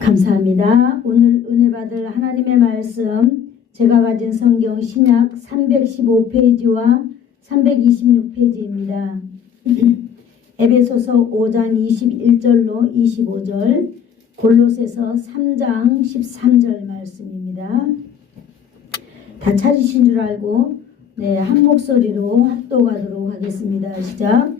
감사합니다. 오늘 은혜 받을 하나님의 말씀, 제가 가진 성경 신약 315페이지와 326페이지입니다. 에베소서 5장 21절로 25절, 골로새서 3장 13절 말씀입니다. 다 찾으신 줄 알고 한 목소리로 합독하도록 하겠습니다. 시작.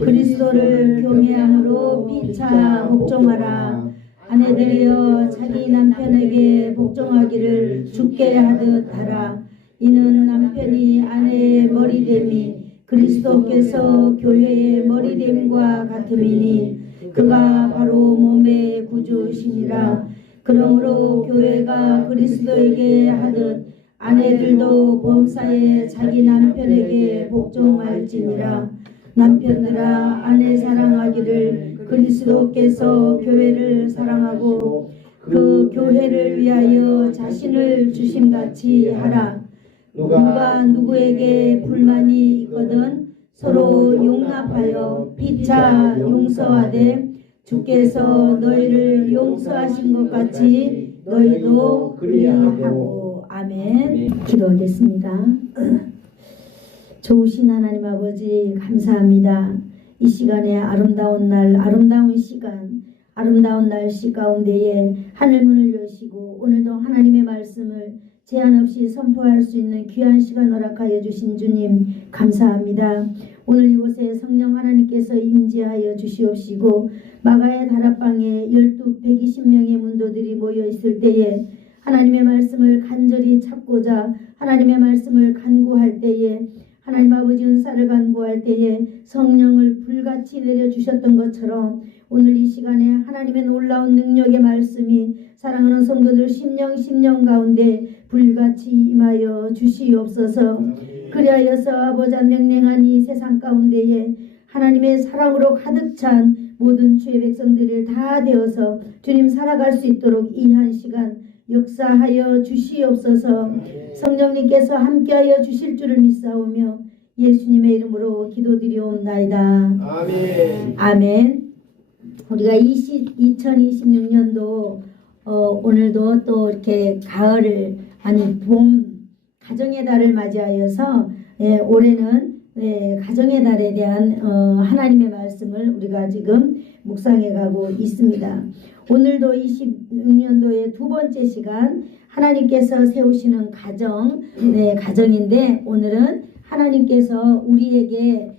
그리스도를 경외함으로 피차 복종하라. 아내들이여 자기 남편에게 복종하기를 주께 하듯 하라. 이는 남편이 아내의 머리됨이 그리스도께서 교회의 머리됨과 같음이니 그가 바로 몸의 구주시니라. 그러므로 교회가 그리스도에게 하듯 아내들도 범사에 자기 남편에게 복종할지니라. 남편들아 아내 사랑하기를 그리스도께서 교회를 사랑하고 그 교회를 위하여 자신을 주심같이 하라. 누가 누구에게 불만이 있거든 서로 용납하여 피차 용서하되 주께서 너희를 용서하신 것 같이 너희도 그리하고. 아멘. 기도하겠습니다. 좋으신 하나님 아버지 감사합니다. 이 시간에 아름다운 날, 아름다운 시간, 아름다운 날씨 가운데에 하늘문을 여시고 오늘도 하나님의 말씀을 제한 없이 선포할 수 있는 귀한 시간 허락하여 주신 주님 감사합니다. 오늘 이곳에 성령 하나님께서 임재하여 주시옵시고 마가의 다락방에 120명의 문도들이 모여 있을 때에 하나님의 말씀을 간절히 찾고자 하나님의 말씀을 간구할 때에 하나님 아버지 은사를 간구할 때에 성령을 불같이 내려주셨던 것처럼 오늘 이 시간에 하나님의 놀라운 능력의 말씀이 사랑하는 성도들 심령 가운데 불같이 임하여 주시옵소서. 그리하여서 아버지 명령한 이 세상 가운데에 하나님의 사랑으로 가득 찬 모든 주의 백성들을 다 되어서 주님 살아갈 수 있도록 이 한 시간 역사하여 주시옵소서. 성령님께서 함께하여 주실 줄을 믿사오며 예수님의 이름으로 기도드리옵나이다. 아멘. 아멘. 우리가 2026년도 오늘도 또 이렇게 가을을 봄 가정의 달을 맞이하여서 올해는 가정의 달에 대한 하나님의 말씀을 우리가 지금 묵상해 가고 있습니다. 오늘도 26년도의 두 번째 시간 하나님께서 세우시는 가정인데 오늘은 하나님께서 우리에게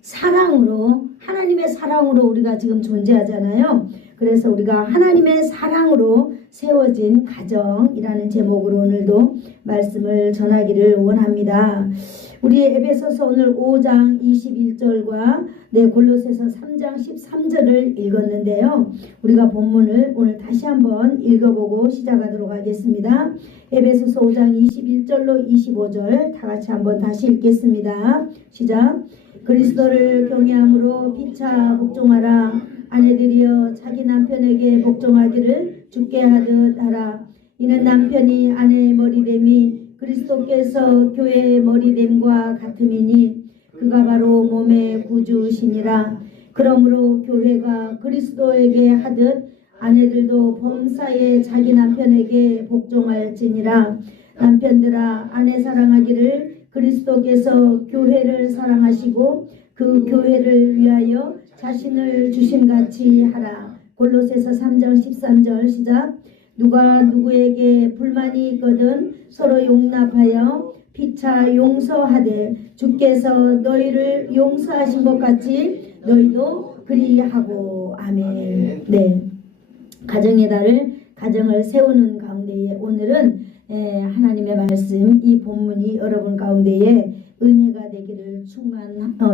사랑으로 하나님의 사랑으로 우리가 지금 존재하잖아요. 그래서 우리가 하나님의 사랑으로 세워진 가정이라는 제목으로 오늘도 말씀을 전하기를 원합니다. 우리 에베소서 오늘 5장 21절과 골로새서 3장 13절을 읽었는데요. 우리가 본문을 오늘 다시 한번 읽어보고 시작하도록 하겠습니다. 에베소서 5장 21절로 25절 다 같이 한번 다시 읽겠습니다. 시작. 그리스도를 경외함으로 피차 복종하라. 아내들이여 자기 남편에게 복종하기를 주께 하듯 하라. 이는 남편이 아내의 머리됨이 그리스도께서 교회의 머리됨과 같음이니 그가 바로 몸의 구주시니라. 그러므로 교회가 그리스도에게 하듯 아내들도 범사에 자기 남편에게 복종할지니라. 남편들아 아내 사랑하기를 그리스도께서 교회를 사랑하시고 그 교회를 위하여 자신을 주심같이 하라. 골로새서 3장 13절 시작. 누가 누구에게 불만이 있거든 서로 용납하여 피차 용서하되 주께서 너희를 용서하신 것 같이 너희도 그리하고. 아멘. 네, 가정의 달을 가정을 세우는 가운데에 오늘은 하나님의 말씀 이 본문이 여러분 가운데에 은혜가 되기를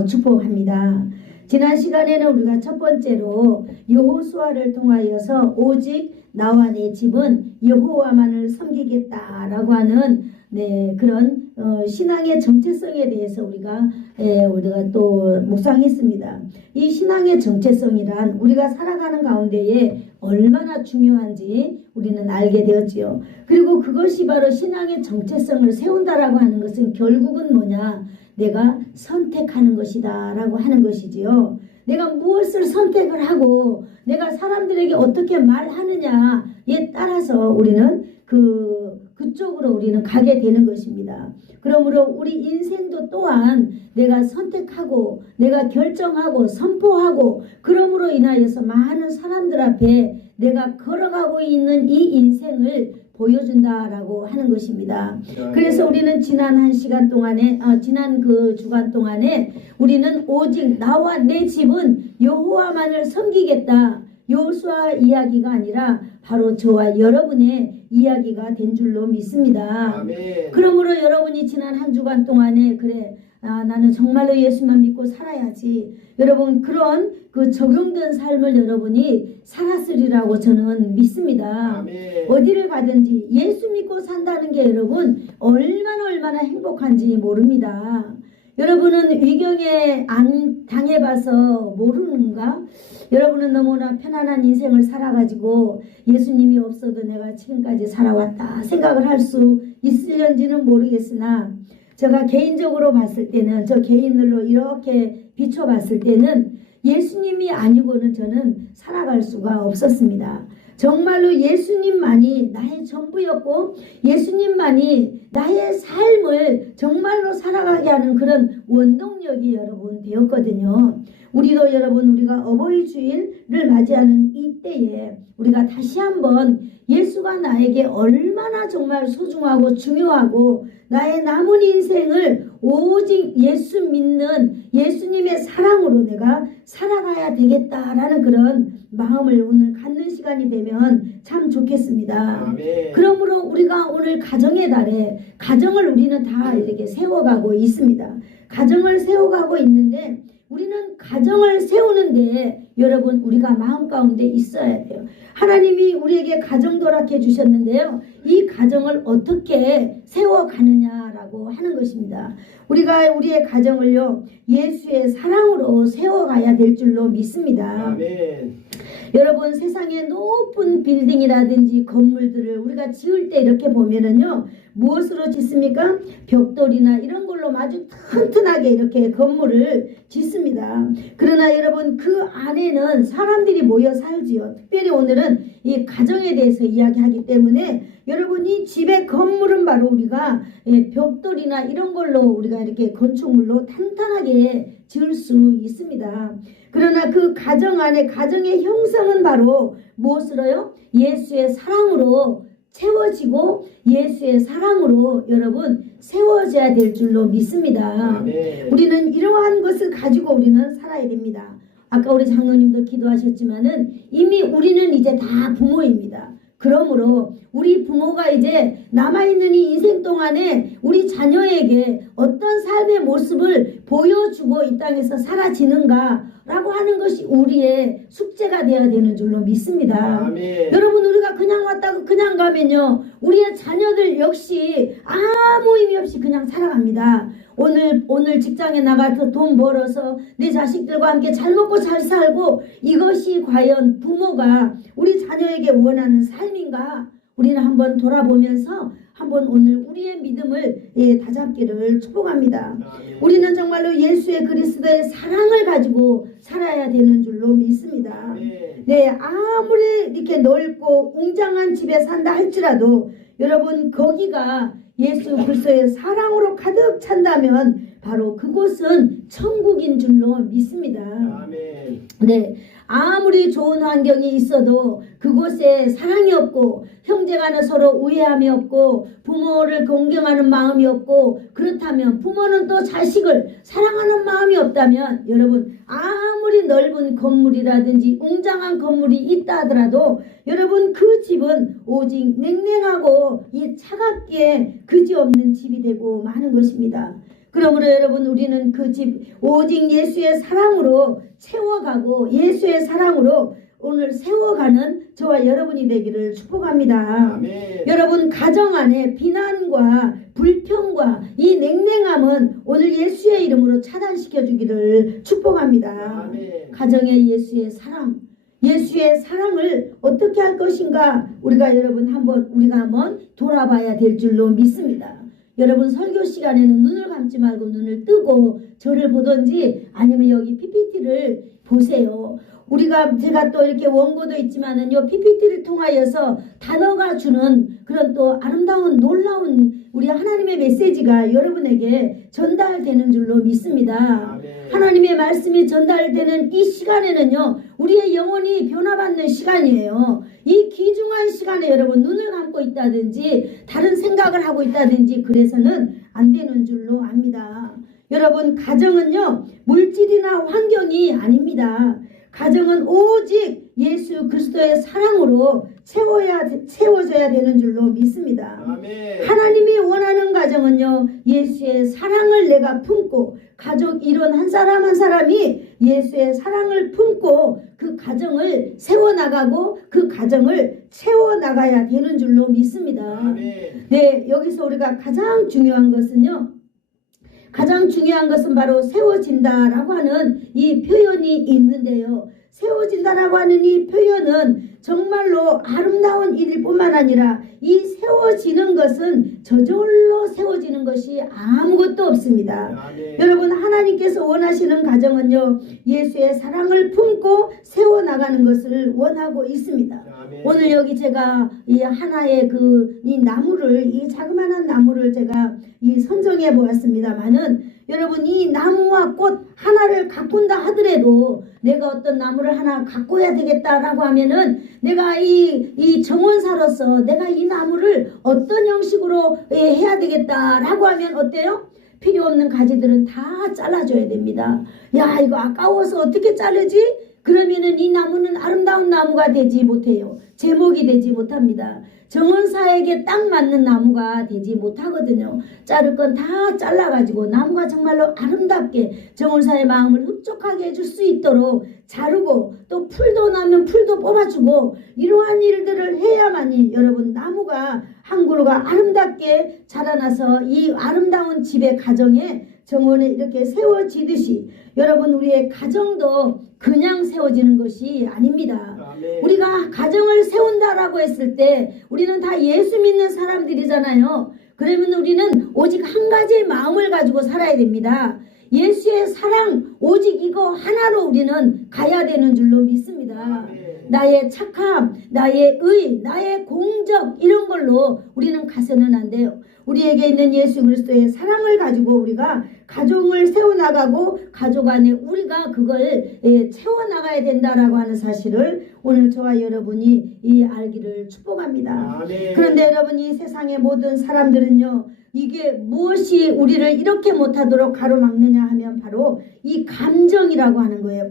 축복합니다. 지난 시간에는 우리가 첫 번째로 여호수아를 통하여서 오직 나와 내 집은 여호와만을 섬기겠다라고 하는 그런 신앙의 정체성에 대해서 우리가 또 묵상했습니다. 이 신앙의 정체성이란 우리가 살아가는 가운데에 얼마나 중요한지 우리는 알게 되었지요. 그리고 그것이 바로 신앙의 정체성을 세운다라고 하는 것은 결국은 뭐냐? 내가 선택하는 것이다 라고 하는 것이지요. 내가 무엇을 선택을 하고 내가 사람들에게 어떻게 말하느냐에 따라서 우리는 그쪽으로 우리는 가게 되는 것입니다. 그러므로 우리 인생도 또한 내가 선택하고 내가 결정하고 선포하고 그러므로 인하여서 많은 사람들 앞에 내가 걸어가고 있는 이 인생을 보여준다라고 하는 것입니다. 그래서 우리는 지난 한 시간 동안에 지난 그 주간 동안에 우리는 오직 나와 내 집은 여호와만을 섬기겠다. 여호수아 이야기가 아니라 바로 저와 여러분의 이야기가 된 줄로 믿습니다. 아멘. 그러므로 여러분이 지난 한 주간 동안에 나는 정말로 예수만 믿고 살아야지. 여러분 그런 그 적용된 삶을 여러분이 살았으리라고 저는 믿습니다. 아멘. 어디를 가든지 예수 믿고 산다는 게 여러분 얼마나 행복한지 모릅니다. 여러분은 위경에 안 당해봐서 모르는가? 여러분은 너무나 편안한 인생을 살아가지고 예수님이 없어도 내가 지금까지 살아왔다 생각을 할 수 있을런지는 모르겠으나 제가 개인적으로 봤을 때는 저 개인들로 이렇게 비춰봤을 때는 예수님이 아니고는 저는 살아갈 수가 없었습니다. 정말로 예수님만이 나의 전부였고 예수님만이 나의 삶을 정말로 살아가게 하는 그런 원동력이 여러분 되었거든요. 우리도 여러분 우리가 어버이 주일을 맞이하는 이때에 우리가 다시 한번 예수가 나에게 얼마나 정말 소중하고 중요하고 나의 남은 인생을 오직 예수 믿는 예수님의 사랑으로 내가 살아가야 되겠다라는 그런 마음을 오늘 갖는 시간이 되면 참 좋겠습니다. 아멘. 그러므로 우리가 오늘 가정의 달에 가정을 우리는 다 이렇게 세워가고 있습니다. 가정을 세워가고 있는데 우리는 가정을 세우는데 여러분 우리가 마음 가운데 있어야 돼요. 하나님이 우리에게 가정 도락해 주셨는데요. 이 가정을 어떻게 세워가느냐라고 하는 것입니다. 우리가 우리의 가정을요 예수의 사랑으로 세워가야 될 줄로 믿습니다. 아멘. 여러분 세상의 높은 빌딩이라든지 건물들을 우리가 지을 때 이렇게 보면은요 무엇으로 짓습니까? 벽돌이나 이런 걸로 아주 튼튼하게 이렇게 건물을 짓습니다. 그러나 여러분 그 안에는 사람들이 모여 살지요. 특별히 오늘은 이 가정에 대해서 이야기하기 때문에 여러분 이 집의 건물은 바로 우리가 벽돌이나 이런 걸로 우리가 이렇게 건축물로 탄탄하게 지을 수 있습니다. 그러나 그 가정 안에 가정의 형성은 바로 무엇으로요? 예수의 사랑으로 채워지고 예수의 사랑으로 여러분 세워져야 될 줄로 믿습니다. 아멘. 우리는 이러한 것을 가지고 우리는 살아야 됩니다. 아까 우리 장로님도 기도하셨지만은 이미 우리는 이제 다 부모입니다. 그러므로 우리 부모가 이제 남아있는 이 인생 동안에 우리 자녀에게 어떤 삶의 모습을 보여주고 이 땅에서 살아지는가 라고 하는 것이 우리의 숙제가 되어야 되는 줄로 믿습니다. 아멘. 여러분 우리가 그냥 왔다가 그냥 가면요 우리의 자녀들 역시 아무 의미 없이 그냥 살아갑니다. 오늘 직장에 나가서 돈 벌어서 내 자식들과 함께 잘 먹고 잘 살고 이것이 과연 부모가 우리 자녀에게 원하는 삶인가? 우리는 한번 돌아보면서 한번 오늘 우리의 믿음을 다잡기를 축복합니다. 아멘. 우리는 정말로 예수의 그리스도의 사랑을 가지고 살아야 되는 줄로 믿습니다. 아멘. 네, 아무리 이렇게 넓고 웅장한 집에 산다 할지라도 여러분 거기가 예수 그리스도의 사랑으로 가득 찬다면 바로 그곳은 천국인 줄로 믿습니다. 아멘. 네, 아무리 좋은 환경이 있어도 그곳에 사랑이 없고 형제간에 서로 우애함이 없고 부모를 공경하는 마음이 없고 그렇다면 부모는 또 자식을 사랑하는 마음이 없다면 여러분 아무리 넓은 건물이라든지 웅장한 건물이 있다 하더라도 여러분 그 집은 오직 냉랭하고 이 차갑게 그지없는 집이 되고 마는 것입니다. 그러므로 여러분 우리는 그 집 오직 예수의 사랑으로 채워가고 예수의 사랑으로 오늘 세워가는 저와 여러분이 되기를 축복합니다. 아멘. 여러분 가정 안에 비난과 불평과 이 냉랭함은 오늘 예수의 이름으로 차단시켜 주기를 축복합니다. 아멘. 가정의 예수의 사랑, 예수의 사랑을 어떻게 할 것인가 우리가 한번 돌아봐야 될 줄로 믿습니다. 여러분 설교 시간에는 눈을 감지 말고 눈을 뜨고 저를 보든지 아니면 여기 PPT를 보세요. 제가 또 이렇게 원고도 있지만은요, PPT를 통하여서 단어가 주는 그런 또 아름다운 놀라운 우리 하나님의 메시지가 여러분에게 전달되는 줄로 믿습니다. 하나님의 말씀이 전달되는 이 시간에는요, 우리의 영혼이 변화받는 시간이에요. 이 귀중한 시간에 여러분 눈을 감고 있다든지 다른 생각을 하고 있다든지 그래서는 안 되는 줄로 압니다. 여러분, 가정은요, 물질이나 환경이 아닙니다. 가정은 오직 예수 그리스도의 사랑으로 채워져야 되는 줄로 믿습니다. 아멘. 하나님이 원하는 가정은요, 예수의 사랑을 내가 품고 가족 일원 한 사람 한 사람이 예수의 사랑을 품고 그 가정을 세워나가고 그 가정을 채워나가야 되는 줄로 믿습니다. 아멘. 네, 여기서 우리가 가장 중요한 것은 바로 세워진다라고 하는 이 표현이 있는데요. 세워진다라고 하는 이 표현은 정말로 아름다운 일일 뿐만 아니라 이 세워지는 것은 저절로 세워지는 것이 아무것도 없습니다. 네. 여러분, 하나님께서 원하시는 가정은요, 예수의 사랑을 품고 세워나가는 것을 원하고 있습니다. 네. 오늘 여기 제가 이 하나의 이 나무를, 이 자그마한 나무를 제가 선정해 보았습니다만은 여러분, 이 나무와 꽃 하나를 가꾼다 하더라도 내가 어떤 나무를 하나 가꿔야 되겠다라고 하면은 내가 이 정원사로서 내가 이 나무를 어떤 형식으로 해야 되겠다라고 하면 어때요? 필요 없는 가지들은 다 잘라줘야 됩니다. 야, 이거 아까워서 어떻게 자르지? 그러면은 이 나무는 아름다운 나무가 되지 못해요. 제목이 되지 못합니다. 정원사에게 딱 맞는 나무가 되지 못하거든요. 자를 건 다 잘라가지고 나무가 정말로 아름답게 정원사의 마음을 흡족하게 해줄 수 있도록 자르고 또 풀도 나면 풀도 뽑아주고 이러한 일들을 해야만이 여러분 나무가 한 그루가 아름답게 자라나서 이 아름다운 집의 가정에 정원에 이렇게 세워지듯이 여러분 우리의 가정도 그냥 세워지는 것이 아닙니다. 아멘. 우리가 가정을 세운다라고 했을 때 우리는 다 예수 믿는 사람들이잖아요. 그러면 우리는 오직 한 가지의 마음을 가지고 살아야 됩니다. 예수의 사랑 오직 이거 하나로 우리는 가야 되는 줄로 믿습니다. 아멘. 나의 착함, 나의 의, 나의 공적 이런 걸로 우리는 가서는 안 돼요. 우리에게 있는 예수 그리스도의 사랑을 가지고 우리가 가정을 세워나가고 가족 안에 우리가 그걸 채워나가야 된다라고 하는 사실을 오늘 저와 여러분이 알기를 축복합니다. 아멘. 그런데 여러분, 이 세상의 모든 사람들은요, 이게 무엇이 우리를 이렇게 못하도록 가로막느냐 하면 바로 이 감정이라고 하는 거예요.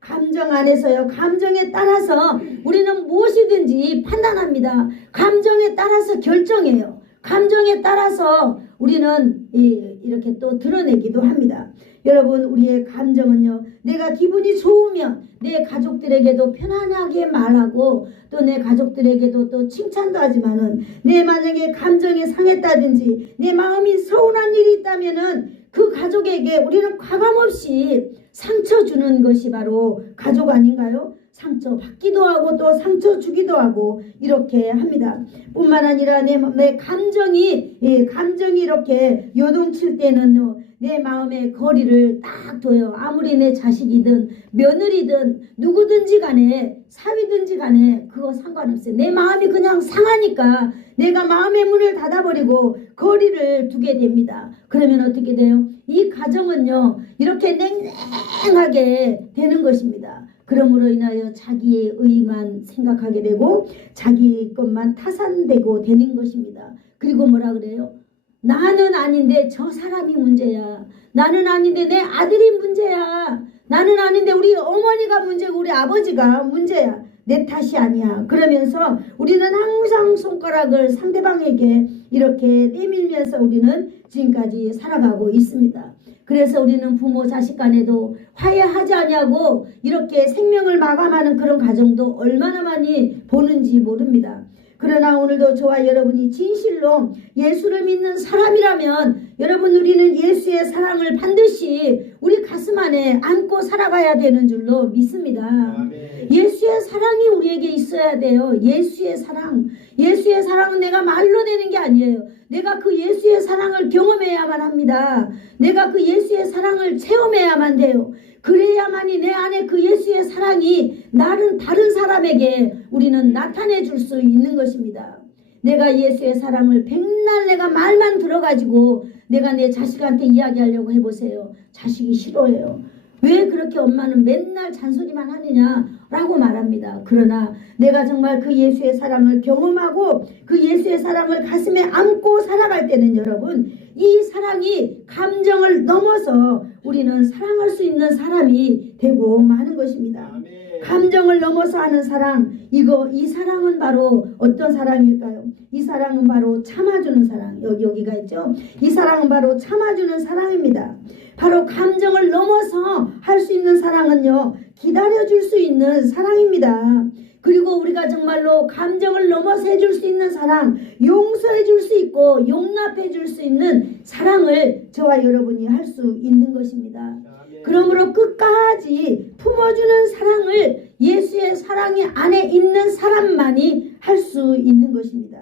감정 안에서요, 감정에 따라서 우리는 무엇이든지 판단합니다. 감정에 따라서 결정해요. 감정에 따라서 우리는 이렇게 또 드러내기도 합니다. 여러분, 우리의 감정은요, 내가 기분이 좋으면 내 가족들에게도 편안하게 말하고 또 내 가족들에게도 또 칭찬도 하지만은 내 만약에 감정이 상했다든지 내 마음이 서운한 일이 있다면은 그 가족에게 우리는 과감없이 상처 주는 것이 바로 가족 아닌가요? 상처 받기도 하고 또 상처 주기도 하고 이렇게 합니다. 뿐만 아니라 내 감정이 이렇게 요동칠 때는 내 마음의 거리를 딱 둬요. 아무리 내 자식이든 며느리든 누구든지 간에 사위든지 간에 그거 상관없어요. 내 마음이 그냥 상하니까 내가 마음의 문을 닫아버리고 거리를 두게 됩니다. 그러면 어떻게 돼요? 이 가정은요, 이렇게 냉랭하게 되는 것입니다. 그러므로 인하여 자기의 의만 생각하게 되고 자기 것만 타산되고 되는 것입니다. 그리고 뭐라 그래요? 나는 아닌데 저 사람이 문제야. 나는 아닌데 내 아들이 문제야. 나는 아닌데 우리 어머니가 문제고 우리 아버지가 문제야. 내 탓이 아니야. 그러면서 우리는 항상 손가락을 상대방에게 이렇게 내밀면서 우리는 지금까지 살아가고 있습니다. 그래서 우리는 부모 자식 간에도 화해하지 않냐고 이렇게 생명을 마감하는 그런 가정도 얼마나 많이 보는지 모릅니다. 그러나 오늘도 저와 여러분이 진실로 예수를 믿는 사람이라면 여러분 우리는 예수의 사랑을 반드시 우리 가슴 안에 안고 살아가야 되는 줄로 믿습니다. 아멘. 예수의 사랑이 우리에게 있어야 돼요. 예수의 사랑. 예수의 사랑은 내가 말로 되는 게 아니에요. 내가 그 예수의 사랑을 경험해야만 합니다. 내가 그 예수의 사랑을 체험해야만 돼요. 그래야만이 내 안에 그 예수의 사랑이 다른 사람에게 우리는 나타내 줄 수 있는 것입니다. 내가 예수의 사랑을 백날 내가 말만 들어가지고 내가 내 자식한테 이야기하려고 해보세요. 자식이 싫어해요. 왜 그렇게 엄마는 맨날 잔소리만 하느냐라고 말합니다. 그러나 내가 정말 그 예수의 사랑을 경험하고 그 예수의 사랑을 가슴에 안고 살아갈 때는 여러분 이 사랑이 감정을 넘어서 우리는 사랑할 수 있는 사람이 되고 마는 것입니다. 아멘. 감정을 넘어서 하는 사랑, 이 사랑은 바로 어떤 사랑일까요? 이 사랑은 바로 참아주는 사랑. 여기가 있죠. 이 사랑은 바로 참아주는 사랑입니다. 바로 감정을 넘어서 할 수 있는 사랑은요, 기다려줄 수 있는 사랑입니다. 그리고 우리가 정말로 감정을 넘어서 해줄 수 있는 사랑, 용서해줄 수 있고 용납해줄 수 있는 사랑을 저와 여러분이 할 수 있는 것입니다. 그러므로 끝까지 품어주는 사랑을 예수의 사랑이 안에 있는 사람만이 할 수 있는 것입니다.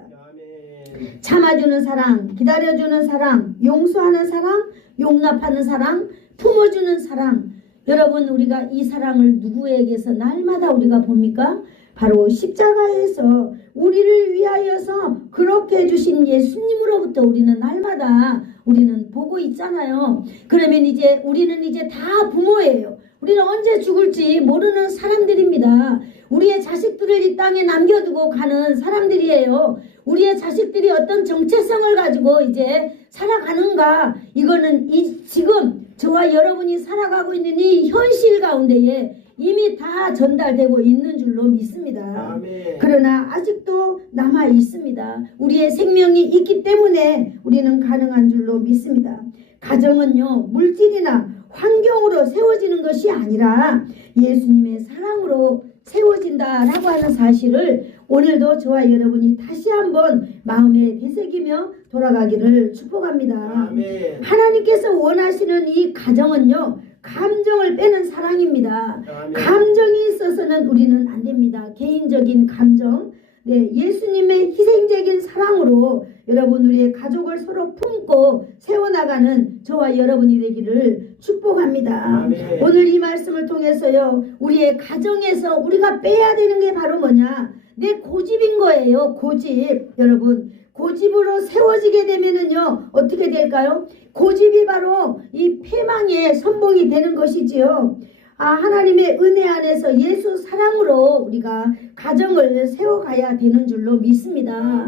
참아주는 사랑, 기다려주는 사랑, 용서하는 사랑, 용납하는 사랑, 품어주는 사랑. 여러분 우리가 이 사랑을 누구에게서 날마다 우리가 봅니까? 바로 십자가에서 우리를 위하여서 그렇게 해주신 예수님으로부터 우리는 날마다 우리는 보고 있잖아요. 그러면 우리는 이제 다 부모예요. 우리는 언제 죽을지 모르는 사람들입니다. 우리의 자식들을 이 땅에 남겨두고 가는 사람들이에요. 우리의 자식들이 어떤 정체성을 가지고 이제 살아가는가, 이거는 지금 저와 여러분이 살아가고 있는 이 현실 가운데에 이미 다 전달되고 있는 줄로 믿습니다. 아멘. 그러나 아직도 남아 있습니다. 우리의 생명이 있기 때문에 우리는 가능한 줄로 믿습니다. 가정은요, 물질이나 환경으로 세워지는 것이 아니라 예수님의 사랑으로 세워진다라고 하는 사실을 오늘도 저와 여러분이 다시 한번 마음에 되새기며 돌아가기를 축복합니다. 아멘. 하나님께서 원하시는 이 가정은요, 감정을 빼는 사랑입니다. 아멘. 감정이 있어서는 우리는 안 됩니다. 개인적인 감정, 예수님의 희생적인 사랑으로 여러분 우리의 가족을 서로 품고 세워나가는 저와 여러분이 되기를 축복합니다. 아멘. 오늘 이 말씀을 통해서요, 우리의 가정에서 우리가 빼야 되는 게 바로 뭐냐? 내 고집인 거예요. 고집. 여러분 고집으로 세워지게 되면은요 어떻게 될까요? 고집이 바로 이 패망의 선봉이 되는 것이지요. 하나님의 은혜 안에서 예수 사랑으로 우리가 가정을 세워가야 되는 줄로 믿습니다.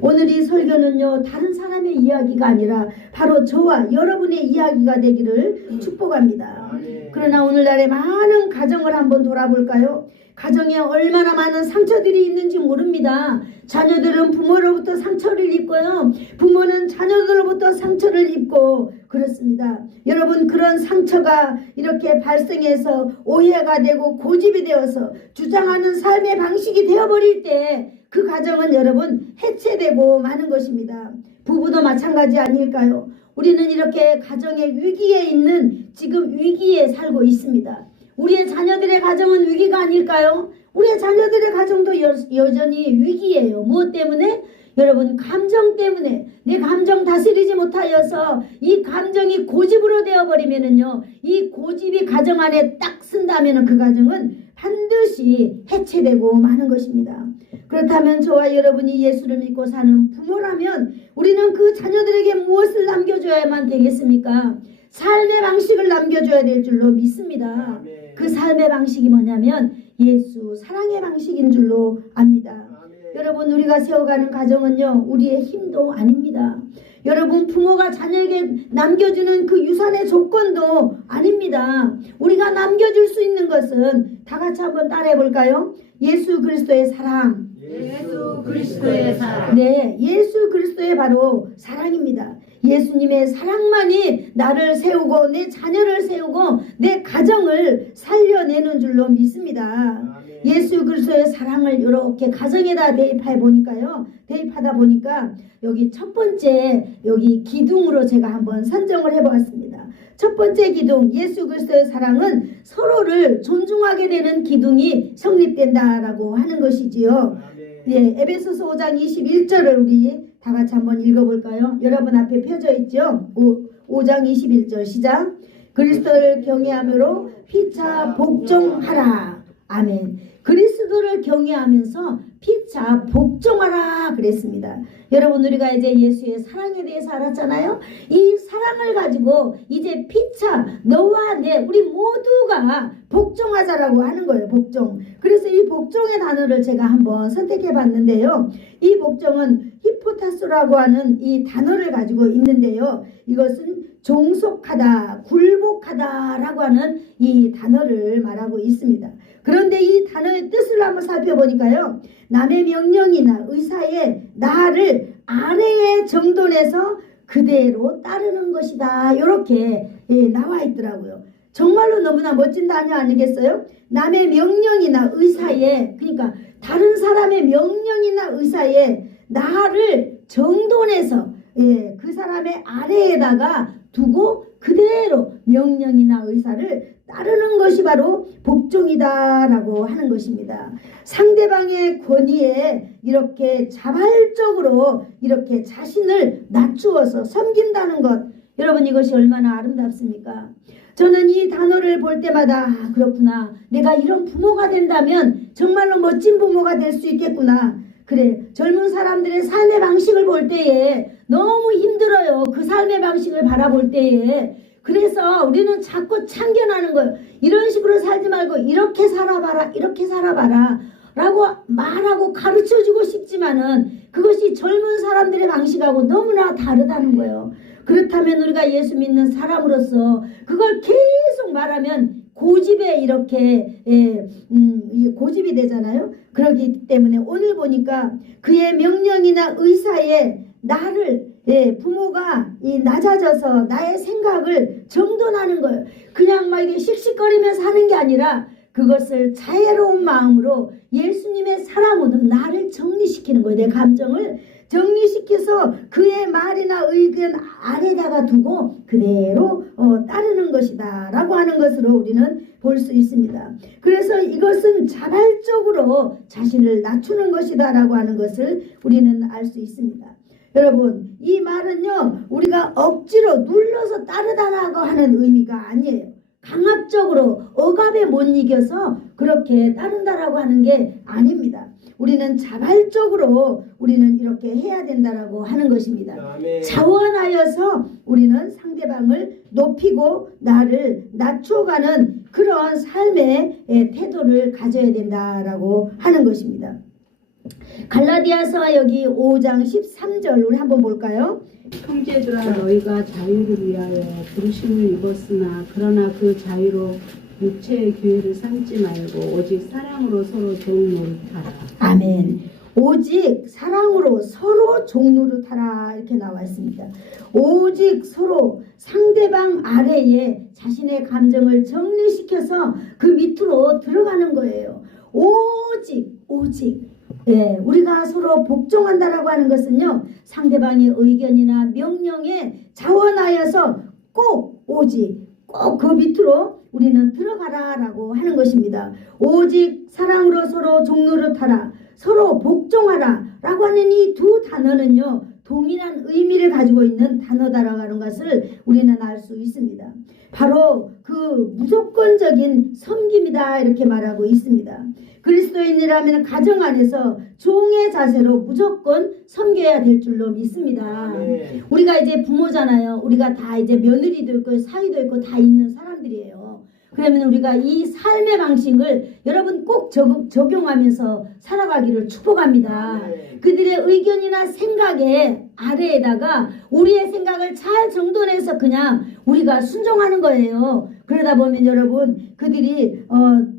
오늘 이 설교는요, 다른 사람의 이야기가 아니라 바로 저와 여러분의 이야기가 되기를 축복합니다. 그러나 오늘날의 많은 가정을 한번 돌아볼까요? 가정에 얼마나 많은 상처들이 있는지 모릅니다. 자녀들은 부모로부터 상처를 입고요, 부모는 자녀들로부터 상처를 입고 그렇습니다. 여러분 그런 상처가 이렇게 발생해서 오해가 되고 고집이 되어서 주장하는 삶의 방식이 되어버릴 때 그 가정은 여러분 해체되고 마는 것입니다. 부부도 마찬가지 아닐까요? 우리는 이렇게 가정의 위기에 있는 지금 위기에 살고 있습니다. 우리의 자녀들의 가정은 위기가 아닐까요? 우리의 자녀들의 가정도 여전히 위기예요. 무엇 때문에? 여러분 감정 때문에. 내 감정 다스리지 못하여서 이 감정이 고집으로 되어버리면은요, 이 고집이 가정 안에 딱 쓴다면 그 가정은 반드시 해체되고 마는 것입니다. 그렇다면 저와 여러분이 예수를 믿고 사는 부모라면 우리는 그 자녀들에게 무엇을 남겨줘야만 되겠습니까? 삶의 방식을 남겨줘야 될 줄로 믿습니다. 그 삶의 방식이 뭐냐면 예수 사랑의 방식인 줄로 압니다. 여러분 우리가 세워가는 가정은요, 우리의 힘도 아닙니다. 여러분 부모가 자녀에게 남겨주는 그 유산의 조건도 아닙니다. 우리가 남겨줄 수 있는 것은 다 같이 한번 따라해 볼까요? 예수 그리스도의 사랑. 예수 그리스도의 사랑. 네, 예수 그리스도의 바로 사랑입니다. 예수님의 사랑만이 나를 세우고 내 자녀를 세우고 내 가정을 살려내는 줄로 믿습니다. 예수 그리스도의 사랑을 이렇게 가정에다 대입하다 보니까 여기 첫 번째 여기 기둥으로 제가 한번 선정을 해보았습니다. 첫 번째 기둥, 예수 그리스도의 사랑은 서로를 존중하게 되는 기둥이 성립된다라고 하는 것이지요. 예, 에베소서 5장 21절을 우리 다 같이 한번 읽어볼까요? 여러분 앞에 펴져 있죠? 5장 21절 시작. 그리스도를 경외함으로 피차 복종하라. 아멘. 그리스도를 경외하면서 피차 복종하라 그랬습니다. 여러분 우리가 이제 예수의 사랑에 대해서 알았잖아요. 이 사랑을 가지고 이제 피차 너와 내 우리 모두가 복종하자라고 하는 거예요. 복종. 그래서 이 복종의 단어를 제가 한번 선택해 봤는데요. 이 복종은 히포타스라고 하는 이 단어를 가지고 있는데요. 이것은 종속하다, 굴복하다라고 하는 이 단어를 말하고 있습니다. 그런데 이 단어의 뜻을 한번 살펴보니까요. 남의 명령이나 의사에 나를 아래에 정돈해서 그대로 따르는 것이다. 이렇게 나와 있더라고요. 정말로 너무나 멋진 단어 아니겠어요? 남의 명령이나 의사에, 그러니까 다른 사람의 명령이나 의사에 나를 정돈해서 그 사람의 아래에다가 두고 그대로 명령이나 의사를 따르는 것이 바로 복종이다라고 하는 것입니다. 상대방의 권위에 이렇게 자발적으로 이렇게 자신을 낮추어서 섬긴다는 것, 여러분 이것이 얼마나 아름답습니까? 저는 이 단어를 볼 때마다 그렇구나, 내가 이런 부모가 된다면 정말로 멋진 부모가 될 수 있겠구나. 그래, 젊은 사람들의 삶의 방식을 볼 때에 너무 힘들어요. 그 삶의 방식을 바라볼 때에. 그래서 우리는 자꾸 참견하는 거예요. 이런 식으로 살지 말고 이렇게 살아봐라, 이렇게 살아봐라 라고 말하고 가르쳐주고 싶지만은 그것이 젊은 사람들의 방식하고 너무나 다르다는 거예요. 그렇다면 우리가 예수 믿는 사람으로서 그걸 계속 말하면 고집에 이렇게 고집이 되잖아요. 그렇기 때문에 오늘 보니까 그의 명령이나 의사에 나를 부모가 낮아져서 나의 생각을 정돈하는 거예요. 그냥 막 이게 씩씩거리면서 하는 게 아니라 그것을 자애로운 마음으로 예수님의 사랑으로 나를 정리시키는 거예요. 내 감정을 정리시켜서 그의 말이나 의견 아래다가 두고 그대로 따르는 것이다 라고 하는 것으로 우리는 볼 수 있습니다. 그래서 이것은 자발적으로 자신을 낮추는 것이다 라고 하는 것을 우리는 알 수 있습니다. 여러분 이 말은요 우리가 억지로 눌러서 따르다라고 하는 의미가 아니에요. 강압적으로 억압에 못 이겨서 그렇게 따른다라고 하는 게 아닙니다. 우리는 자발적으로 우리는 이렇게 해야 된다라고 하는 것입니다. 아멘. 자원하여서 우리는 상대방을 높이고 나를 낮춰가는 그런 삶의 태도를 가져야 된다라고 하는 것입니다. 갈라디아서 여기 5장 13절 우리 한번 볼까요? 형제들아 너희가 자유를 위하여 부르심을 입었으나 그러나 그 자유로 육체의 기회를 삼지 말고 오직 사랑으로 서로 종노릇하라. 아멘. 오직 사랑으로 서로 종노릇하라 이렇게 나와 있습니다. 오직 서로 상대방 아래에 자신의 감정을 정리시켜서 그 밑으로 들어가는 거예요. 오직 우리가 서로 복종한다라고 하는 것은요 상대방의 의견이나 명령에 자원하여서 꼭 그 밑으로 우리는 들어가라라고 하는 것입니다. 오직 사랑으로 서로 종노릇하라, 서로 복종하라 라고 하는 이 두 단어는요 동일한 의미를 가지고 있는 단어다라고 하는 것을 우리는 알 수 있습니다. 바로 그 무조건적인 섬김이다 이렇게 말하고 있습니다. 그리스도인이라면 가정 안에서 종의 자세로 무조건 섬겨야 될 줄로 믿습니다. 네. 우리가 이제 부모잖아요. 우리가 다 이제 며느리도 있고 사위도 있고 다 있는 사람들이에요. 그러면 우리가 이 삶의 방식을 여러분 꼭 적용하면서 살아가기를 축복합니다. 네. 그들의 의견이나 생각에 아래에다가 우리의 생각을 잘 정돈해서 그냥 우리가 순종하는 거예요. 그러다 보면 여러분 그들이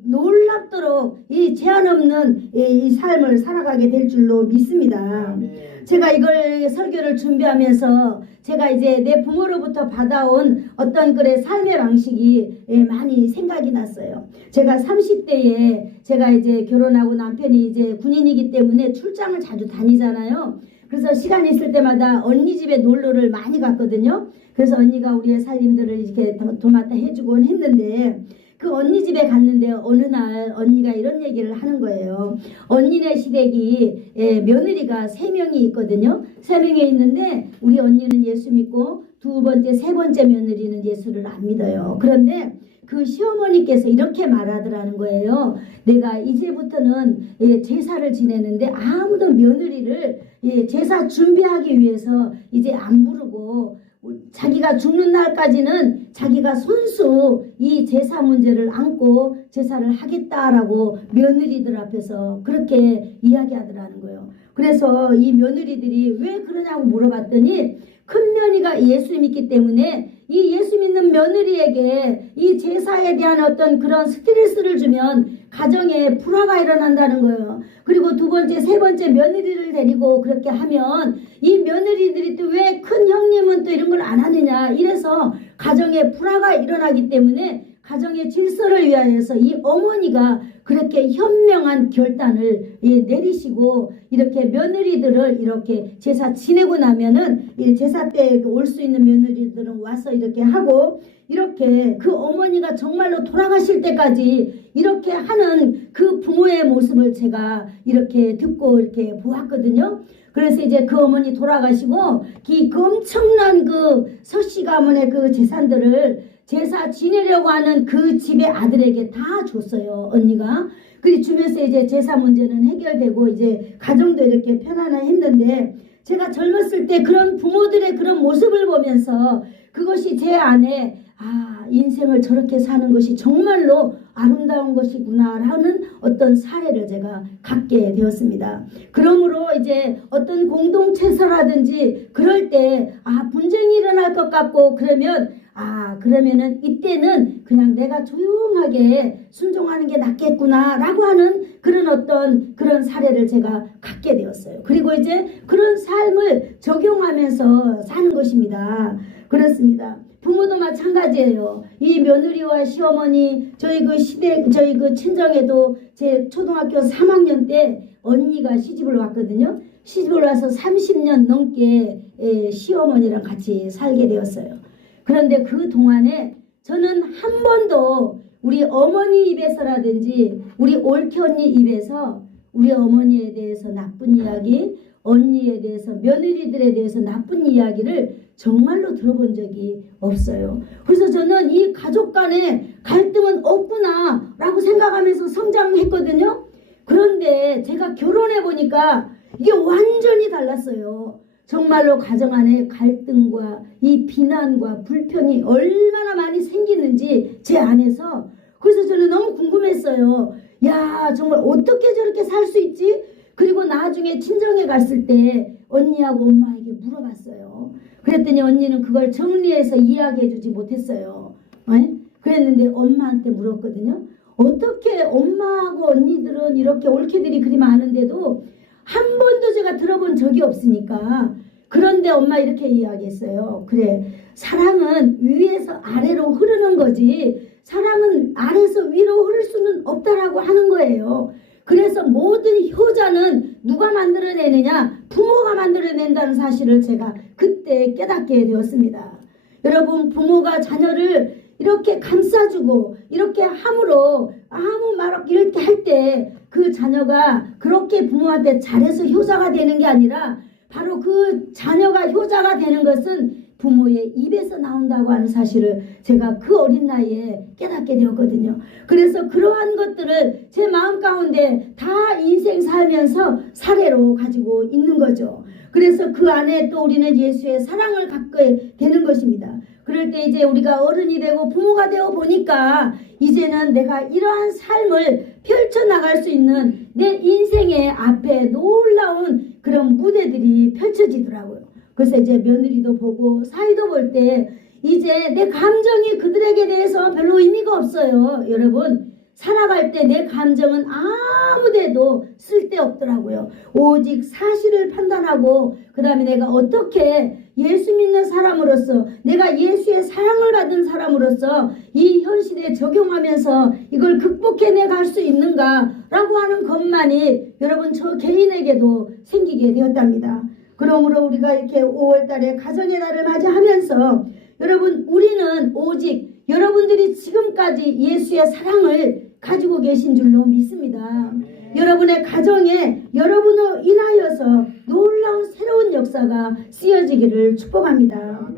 놀랍도록 이 제한 없는 이 삶을 살아가게 될 줄로 믿습니다. 제가 이걸 설교를 준비하면서 제가 이제 내 부모로부터 받아온 어떤 그의 삶의 방식이 많이 생각이 났어요. 제가 30대에 제가 이제 결혼하고 남편이 이제 군인이기 때문에 출장을 자주 다니잖아요. 그래서 시간 있을 때마다 언니 집에 놀러를 많이 갔거든요. 그래서 언니가 우리의 살림들을 이렇게 도맡아 해주곤 했는데 그 언니 집에 갔는데 어느 날 언니가 이런 얘기를 하는 거예요. 언니네 시댁이 며느리가 3명이 있거든요. 3명이 있는데 우리 언니는 예수 믿고 두 번째, 세 번째 며느리는 예수를 안 믿어요. 그런데 그 시어머니께서 이렇게 말하더라는 거예요. 내가 이제부터는 제사를 지내는데 아무도 며느리를 제사 준비하기 위해서 이제 안 부르고 자기가 죽는 날까지는 자기가 손수 이 제사 문제를 안고 제사를 하겠다라고 며느리들 앞에서 그렇게 이야기하더라는 거예요. 그래서 이 며느리들이 왜 그러냐고 물어봤더니 큰 며느리가 예수 믿기 때문에 이 예수 믿는 며느리에게 이 제사에 대한 어떤 그런 스트레스를 주면 가정에 불화가 일어난다는 거예요. 그리고 두 번째, 세 번째 며느리를 데리고 그렇게 하면 이 며느리들이 또 왜 큰 형님은 또 이런 걸 안 하느냐 이래서 가정에 불화가 일어나기 때문에 가정의 질서를 위하여서 이 어머니가 그렇게 현명한 결단을 내리시고 이렇게 며느리들을 이렇게 제사 지내고 나면은 제사 때 올 수 있는 며느리들은 와서 이렇게 하고 이렇게 그 어머니가 정말로 돌아가실 때까지 이렇게 하는 그 부모의 모습을 제가 이렇게 듣고 이렇게 보았거든요. 그래서 이제 그 어머니 돌아가시고 그 엄청난 그 서씨 가문의 그 재산들을 제사 지내려고 하는 그 집의 아들에게 다 줬어요. 언니가. 그리 주면서 이제 제사 문제는 해결되고 이제 가정도 이렇게 편안했는데 제가 젊었을 때 그런 부모들의 그런 모습을 보면서 그것이 제 안에 인생을 저렇게 사는 것이 정말로 아름다운 것이구나 하는 어떤 사례를 제가 갖게 되었습니다. 그러므로 이제 어떤 공동체서라든지 그럴 때 분쟁이 일어날 것 같고 그러면은 이때는 그냥 내가 조용하게 순종하는 게 낫겠구나 라고 하는 그런 어떤 그런 사례를 제가 갖게 되었어요. 그리고 이제 그런 삶을 적용하면서 사는 것입니다. 그렇습니다. 부모도 마찬가지예요. 이 며느리와 시어머니 저희 그 친정에도 제 초등학교 3학년 때 언니가 시집을 왔거든요. 시집을 와서 30년 넘게 시어머니랑 같이 살게 되었어요. 그런데 그 동안에 저는 한 번도 우리 어머니 입에서라든지 우리 옳기 언니 입에서 우리 어머니에 대해서 나쁜 이야기, 언니에 대해서 며느리들에 대해서 나쁜 이야기를 정말로 들어본 적이 없어요. 그래서 저는 이 가족 간에 갈등은 없구나 라고 생각하면서 성장했거든요. 그런데 제가 결혼해 보니까 이게 완전히 달랐어요. 정말로 가정 안에 갈등과 이 비난과 불평이 얼마나 많이 생기는지 제 안에서. 그래서 저는 너무 궁금했어요. 야, 정말 어떻게 저렇게 살 수 있지? 그리고 나중에 친정에 갔을 때 언니하고 엄마에게 물어봤어요. 그랬더니 언니는 그걸 정리해서 이야기해 주지 못했어요. 그랬는데 엄마한테 물었거든요. 어떻게 엄마하고 언니들은 이렇게 옳게들이 그리 많은데도 한 번도 제가 들어본 적이 없으니까. 그런데 엄마 이렇게 이야기했어요. 그래, 사랑은 위에서 아래로 흐르는 거지 사랑은 아래에서 위로 흐를 수는 없다라고 하는 거예요. 그래서 모든 효자는 누가 만들어내느냐? 부모가 만들어낸다는 사실을 제가 그때 깨닫게 되었습니다. 여러분, 부모가 자녀를 이렇게 감싸주고 이렇게 함으로 아무 말 없이 이렇게 할 때 그 자녀가 그렇게 부모한테 잘해서 효자가 되는 게 아니라 바로 그 자녀가 효자가 되는 것은 부모의 입에서 나온다고 하는 사실을 제가 그 어린 나이에 깨닫게 되었거든요. 그래서 그러한 것들을 제 마음 가운데 다 인생 살면서 사례로 가지고 있는 거죠. 그래서 그 안에 또 우리는 예수의 사랑을 갖게 되는 것입니다. 그럴 때 이제 우리가 어른이 되고 부모가 되어 보니까 이제는 내가 이러한 삶을 펼쳐나갈 수 있는 내 인생의 앞에 놀라운 그런 무대들이 펼쳐지더라고요. 그래서 이제 며느리도 보고 사위도 볼 때 이제 내 감정이 그들에게 대해서 별로 의미가 없어요. 여러분, 살아갈 때 내 감정은 아무데도 쓸데없더라고요. 오직 사실을 판단하고 그 다음에 내가 어떻게 예수 믿는 사람으로서, 내가 예수의 사랑을 받은 사람으로서 이 현실에 적용하면서 이걸 극복해내 갈 수 있는가라고 하는 것만이 여러분 저 개인에게도 생기게 되었답니다. 그러므로 우리가 이렇게 5월달에 가정의 날을 맞이하면서 여러분, 우리는 오직 여러분들이 지금까지 예수의 사랑을 가지고 계신 줄로 믿습니다. 여러분의 가정에 여러분으로 인하여서 놀라운 새로운 역사가 쓰여지기를 축복합니다.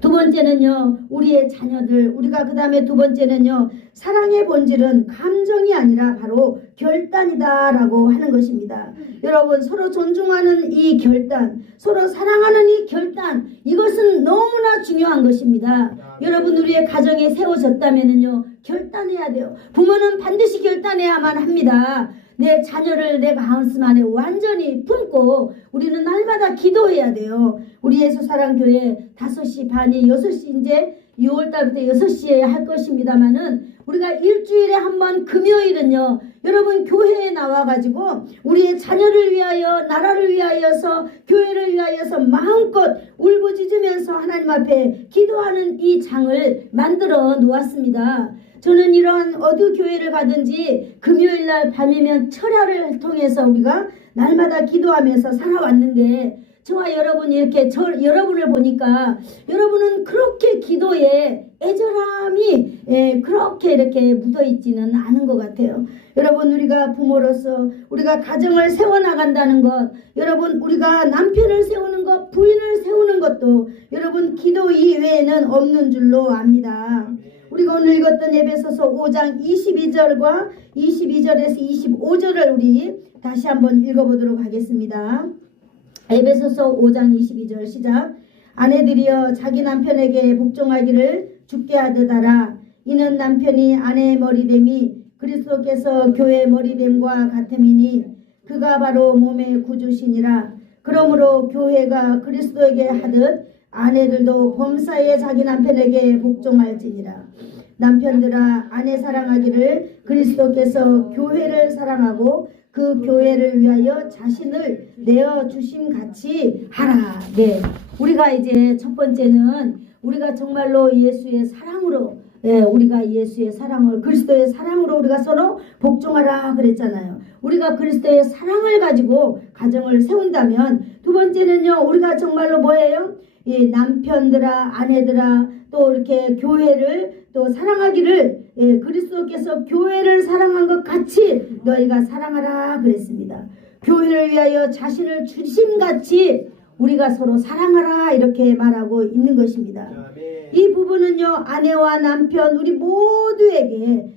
두 번째는요, 우리의 자녀들, 우리가 그 다음에 두 번째는요, 사랑의 본질은 감정이 아니라 바로 결단이다 라고 하는 것입니다. 여러분, 서로 존중하는 이 결단, 서로 사랑하는 이 결단, 이것은 너무나 중요한 것입니다. 여러분, 우리의 가정에 세워졌다면요, 결단해야 돼요. 부모는 반드시 결단해야만 합니다. 내 자녀를 내 가슴 안에 완전히 품고 우리는 날마다 기도해야 돼요. 우리 예수사랑교회 5시 반이 6시 이제 6월달부터 6시에 할 것입니다만은 우리가 일주일에 한 번 금요일은요, 여러분 교회에 나와가지고 우리의 자녀를 위하여, 나라를 위하여서, 교회를 위하여서 마음껏 울부짖으면서 하나님 앞에 기도하는 이 장을 만들어 놓았습니다. 저는 이러한 어느 교회를 가든지 금요일날 밤이면 철야를 통해서 우리가 날마다 기도하면서 살아왔는데, 저와 여러분이 이렇게 여러분을 보니까 여러분은 그렇게 기도에 애절함이 그렇게 이렇게 묻어있지는 않은 것 같아요. 여러분, 우리가 부모로서 우리가 가정을 세워나간다는 것, 여러분 우리가 남편을 세우는 것, 부인을 세우는 것도 여러분 기도 이외에는 없는 줄로 압니다. 우리가 오늘 읽었던 에베소서 5장 22절과 22절에서 25절을 우리 다시 한번 읽어보도록 하겠습니다. 에베소서 5장 22절 시작. 아내들이여 자기 남편에게 복종하기를 주께 하듯 하라. 이는 남편이 아내의 머리됨이 그리스도께서 교회의 머리됨과 같음이니 그가 바로 몸의 구주시니라. 그러므로 교회가 그리스도에게 하듯 아내들도 범사에 자기 남편에게 복종할지니라. 남편들아, 아내 사랑하기를 그리스도께서 교회를 사랑하고 그 교회를 위하여 자신을 내어주심 같이 하라. 네, 우리가 이제 첫 번째는 우리가 정말로 예수의 사랑으로, 우리가 예수의 사랑을, 그리스도의 사랑으로 우리가 서로 복종하라 그랬잖아요. 우리가 그리스도의 사랑을 가지고 가정을 세운다면, 두 번째는요, 우리가 정말로 뭐예요? 이 남편들아, 아내들아, 또 이렇게 교회를 또 사랑하기를, 그리스도께서 교회를 사랑한 것 같이 너희가 사랑하라 그랬습니다. 교회를 위하여 자신을 주심같이 우리가 서로 사랑하라 이렇게 말하고 있는 것입니다. 이 부분은요, 아내와 남편 우리 모두에게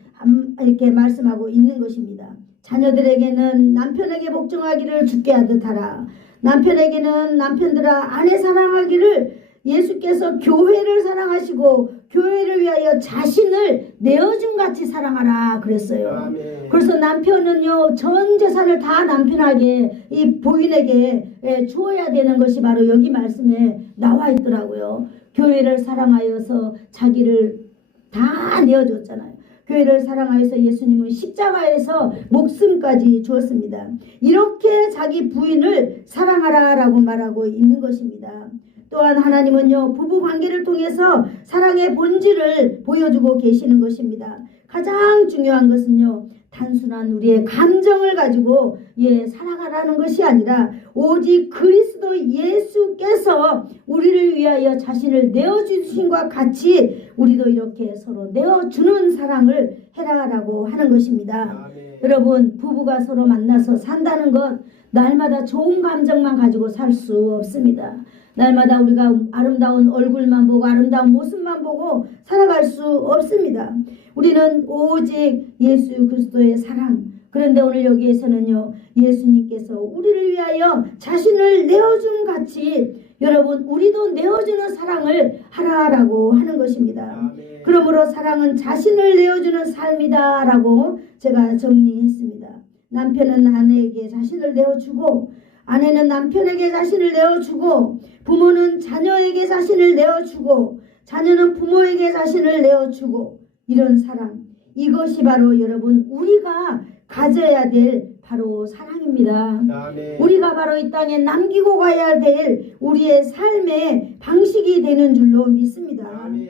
이렇게 말씀하고 있는 것입니다. 자녀들에게는 남편에게 복종하기를 주께 하듯 하라. 남편에게는 남편들아, 아내 사랑하기를 예수께서 교회를 사랑하시고 교회를 위하여 자신을 내어준 같이 사랑하라 그랬어요. 아멘. 그래서 남편은요, 전 재산을 다 남편에게, 이 부인에게 주어야 되는 것이 바로 여기 말씀에 나와 있더라고요. 교회를 사랑하여서 자기를 다 내어줬잖아요. 교회를 사랑하여서 예수님은 십자가에서 목숨까지 주었습니다. 이렇게 자기 부인을 사랑하라라고 말하고 있는 것입니다. 또한 하나님은요, 부부 관계를 통해서 사랑의 본질을 보여주고 계시는 것입니다. 가장 중요한 것은요, 단순한 우리의 감정을 가지고 사랑하라는 것이 아니라 오직 그리스도 예수께서 우리를 위하여 자신을 내어주신과 같이 우리도 이렇게 서로 내어주는 사랑을 해라라고 하는 것입니다. 여러분, 부부가 서로 만나서 산다는 것, 날마다 좋은 감정만 가지고 살 수 없습니다. 날마다 우리가 아름다운 얼굴만 보고 아름다운 모습만 보고 살아갈 수 없습니다. 우리는 오직 예수 그리스도의 사랑, 그런데 오늘 여기에서는요, 예수님께서 우리를 위하여 자신을 내어준 같이 여러분 우리도 내어주는 사랑을 하라라고 하는 것입니다. 그러므로 사랑은 자신을 내어주는 삶이다 라고 제가 정리했습니다. 남편은 아내에게 자신을 내어주고 아내는 남편에게 자신을 내어주고 부모는 자녀에게 자신을 내어주고 자녀는 부모에게 자신을 내어주고 이런 사랑, 이것이 바로 여러분 우리가 가져야 될 바로 사랑입니다. 아멘. 우리가 바로 이 땅에 남기고 가야 될 우리의 삶의 방식이 되는 줄로 믿습니다. 아멘.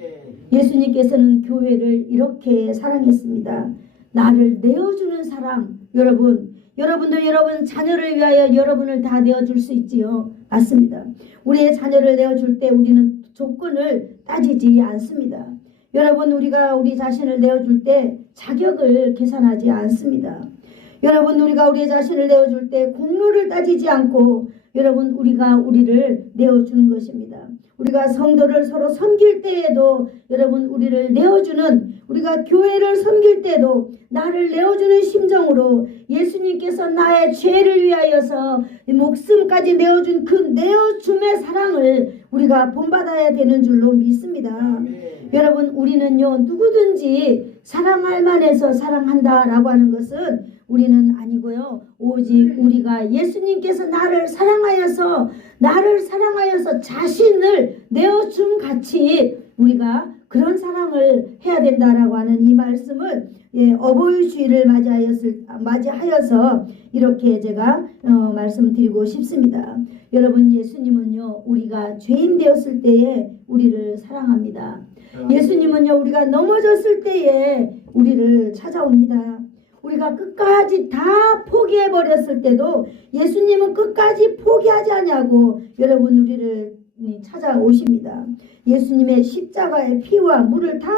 예수님께서는 교회를 이렇게 사랑했습니다. 나를 내어주는 사랑. 여러분도 여러분 자녀를 위하여 여러분을 다 내어줄 수 있지요. 맞습니다. 우리의 자녀를 내어줄 때 우리는 조건을 따지지 않습니다. 여러분, 우리가 우리 자신을 내어줄 때 자격을 계산하지 않습니다. 여러분, 우리가 우리의 자신을 내어줄 때 공로를 따지지 않고 여러분, 우리가 우리를 내어주는 것입니다. 우리가 성도를 서로 섬길 때에도 여러분, 우리를 내어주는, 우리가 교회를 섬길 때도 나를 내어주는 심정으로 예수님께서 나의 죄를 위하여서 목숨까지 내어준 그 내어줌의 사랑을 우리가 본받아야 되는 줄로 믿습니다. 아멘. 여러분, 우리는요 누구든지 사랑할 만해서 사랑한다라고 하는 것은 우리는 아니고요, 오직 우리가 예수님께서 나를 사랑하여서 자신을 내어줌 같이 우리가 그런 사랑을 해야 된다라고 하는 이 말씀을 어버이 주일을 맞이하여서 이렇게 제가 말씀드리고 싶습니다. 여러분, 예수님은요 우리가 죄인 되었을 때에 우리를 사랑합니다. 예수님은요 우리가 넘어졌을 때에 우리를 찾아옵니다. 우리가 끝까지 다 포기해버렸을 때도 예수님은 끝까지 포기하지 않냐고 여러분 우리를 찾아오십니다. 예수님의 십자가의 피와 물을 다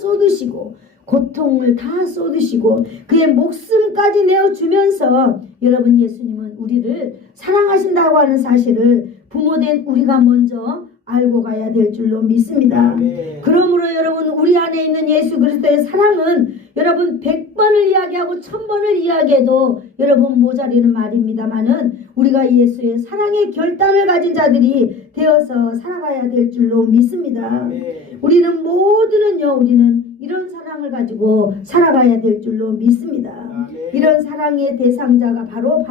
쏟으시고 고통을 다 쏟으시고 그의 목숨까지 내어주면서 여러분 예수님은 우리를 사랑하신다고 하는 사실을 부모된 우리가 먼저 알고 가야 될 줄로 믿습니다. 아멘. 그러므로 여러분 우리 안에 있는 예수 그리스도의 사랑은 여러분 100번을 이야기하고 1000번을 이야기해도 여러분 모자리는 말입니다만은 우리가 예수의 사랑의 결단을 가진 자들이 되어서 살아가야 될 줄로 믿습니다. 아멘. 우리는 우리는 이런 사랑을 가지고 살아가야 될 줄로 믿습니다. 아멘. 이런 사랑의 대상자가 바로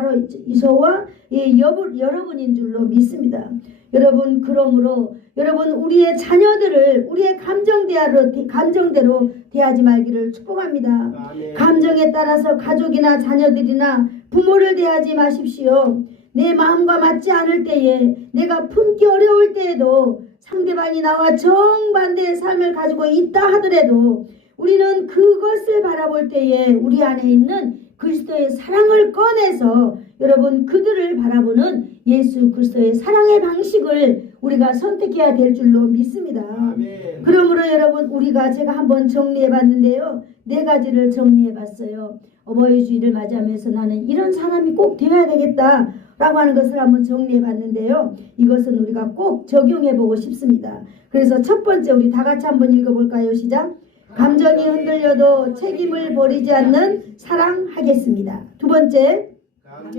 저와 여러분인 줄로 믿습니다. 여러분, 그러므로 여러분 우리의 자녀들을 우리의 감정대로 대하지 말기를 축복합니다. 아멘. 감정에 따라서 가족이나 자녀들이나 부모를 대하지 마십시오. 내 마음과 맞지 않을 때에 내가 품기 어려울 때에도 상대방이 나와 정반대의 삶을 가지고 있다 하더라도 우리는 그것을 바라볼 때에 우리 안에 있는 그리스도의 사랑을 꺼내서 여러분 그들을 바라보는 예수 그리스도의 사랑의 방식을 우리가 선택해야 될 줄로 믿습니다. 아멘. 그러므로 여러분 제가 한번 정리해 봤는데요. 4가지를 정리해 봤어요. 어버이 주일을 맞이하면서 나는 이런 사람이 꼭 되어야 되겠다 라고 하는 것을 한번 정리해 봤는데요. 이것은 우리가 꼭 적용해 보고 싶습니다. 그래서 첫 번째 우리 다 같이 한번 읽어볼까요? 시작. 감정이 흔들려도 책임을 버리지 않는 사랑하겠습니다. 두 번째,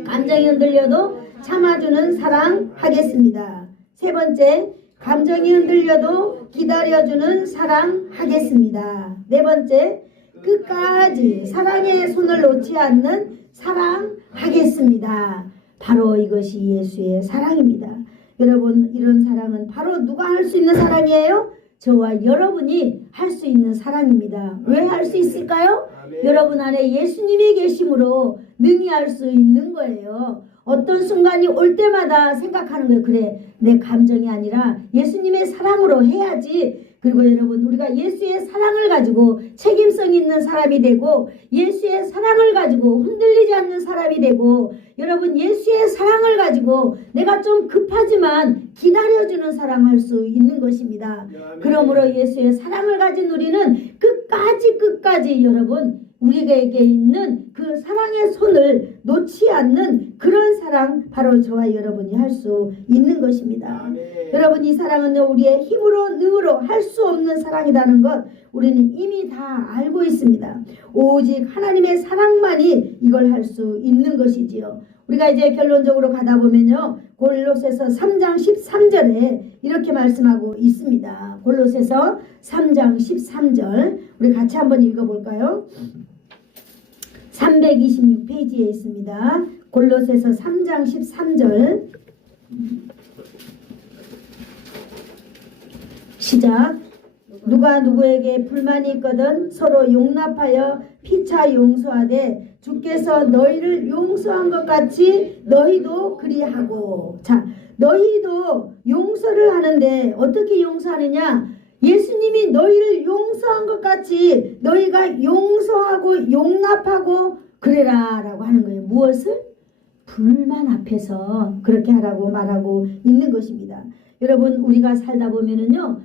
감정이 흔들려도 참아주는 사랑하겠습니다. 세 번째, 감정이 흔들려도 기다려주는 사랑하겠습니다. 네 번째, 끝까지 사랑의 손을 놓지 않는 사랑하겠습니다. 바로 이것이 예수의 사랑입니다. 여러분, 이런 사랑은 바로 누가 할 수 있는 사랑이에요? 저와 여러분이 할 수 있는 사랑입니다. 왜 할 수 있을까요? 아멘. 여러분 안에 예수님이 계심으로 능히 할 수 있는 거예요. 어떤 순간이 올 때마다 생각하는 거예요. 그래, 내 감정이 아니라 예수님의 사랑으로 해야지. 그리고 여러분, 우리가 예수의 사랑을 가지고 책임성 있는 사람이 되고 예수의 사랑을 가지고 흔들리지 않는 사람이 되고 여러분, 예수의 사랑을 가지고 내가 좀 급하지만 기다려주는 사랑할 수 있는 것입니다. 아멘. 그러므로 예수의 사랑을 가진 우리는 끝까지 여러분 우리에게 있는 그 사랑의 손을 놓지 않는 그런 사랑, 바로 저와 여러분이 할 수 있는 것입니다. 아멘. 여러분, 이 사랑은 우리의 힘으로 능으로 할 수 없는 사랑이라는 것 우리는 이미 다 알고 있습니다. 오직 하나님의 사랑만이 이걸 할 수 있는 것이지요. 우리가 이제 결론적으로 가다 보면요, 골로새서 3장 13절에 이렇게 말씀하고 있습니다. 골로새서 3장 13절 우리 같이 한번 읽어볼까요? 326페이지에 있습니다. 골로새서 3장 13절 시작. 누가 누구에게 불만이 있거든 서로 용납하여 피차 용서하되 주께서 너희를 용서한 것 같이 너희도 그리하고. 자, 너희도 용서를 하는데 어떻게 용서하느냐? 예수님이 너희를 용서한 것 같이 너희가 용서하고 용납하고 그래라 라고 하는 거예요. 무엇을? 불만 앞에서 그렇게 하라고 말하고 있는 것입니다. 여러분, 우리가 살다 보면은요,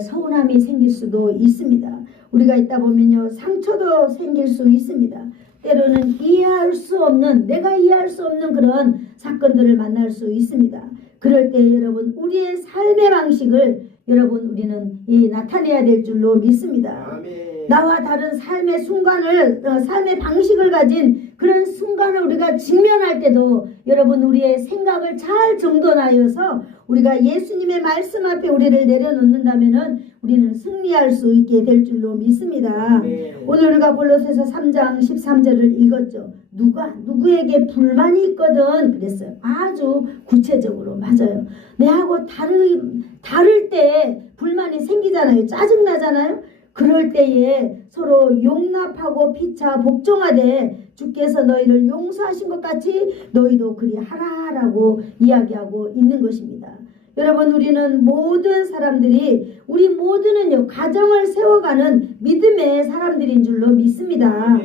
서운함이 생길 수도 있습니다. 우리가 있다 보면요, 상처도 생길 수 있습니다. 때로는 이해할 수 없는, 내가 이해할 수 없는 그런 사건들을 만날 수 있습니다. 그럴 때 여러분, 우리의 삶의 방식을 여러분 우리는 나타내야 될 줄로 믿습니다. 아멘. 나와 다른 삶의 순간을, 삶의 방식을 가진 그런 순간을 우리가 직면할 때도 여러분 우리의 생각을 잘 정돈하여서 우리가 예수님의 말씀 앞에 우리를 내려놓는다면은 우리는 승리할 수 있게 될 줄로 믿습니다. 오늘 우리가 골로새서 3장 13절을 읽었죠. 누가 누구에게 불만이 있거든 그랬어요. 아주 구체적으로. 맞아요. 내하고 다를 때 불만이 생기잖아요. 짜증나잖아요. 그럴 때에 서로 용납하고 피차 복종하되 주께서 너희를 용서하신 것 같이 너희도 그리 하라라고 이야기하고 있는 것입니다. 여러분, 우리는 모든 사람들이, 우리 모두는요, 가정을 세워가는 믿음의 사람들인 줄로 믿습니다.